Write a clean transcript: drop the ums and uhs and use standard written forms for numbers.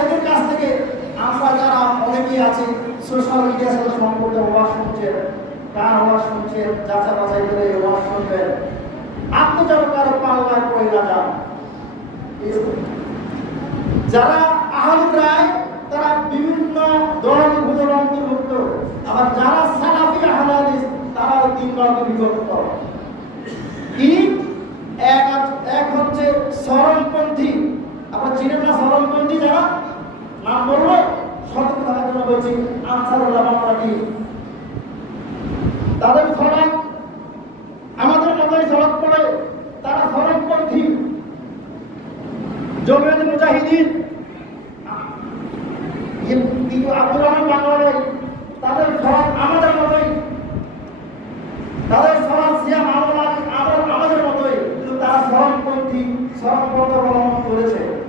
এদের কাছ থেকে আমরা যারা অনেকেই আছি সোশ্যাল মিডিয়ার সাথে সম্পর্কে ওয়াজ শুনছেন, কার ওয়াজ শুনছেন, যাচা বাছাই করে ওয়াজ শুনবেন, আপনি যেন কারো পাল্লায় পড়ে না যান। যারা আহলুল রায় তারা বিভিন্ন দল বিভাগের অন্তর্ভুক্ত, আবার যারা সালাফি আহলে হাদিস তারাও তিন ভাগে বিভক্ত। কি এক হচ্ছে চরমপন্থী, আবার চিনেন না চরমপন্থী যারা? নাম বলবো সতর্ক থাকার জন্য বলছি, আনসারুল্লাহ মাওলানা, তাদের ফরক আমাদের মতোই ফরক পড়ে, তারা চরমপন্থী। জমিয়ত মুজাহিদিন আব্দুর রহমান বাংলাদেশ, তাদের ফরক আমাদের মতোই, তাদের ফরক সিয়াম আমাদের মতোই, কিন্তু তারা চরমপন্থী, চরমপন্থী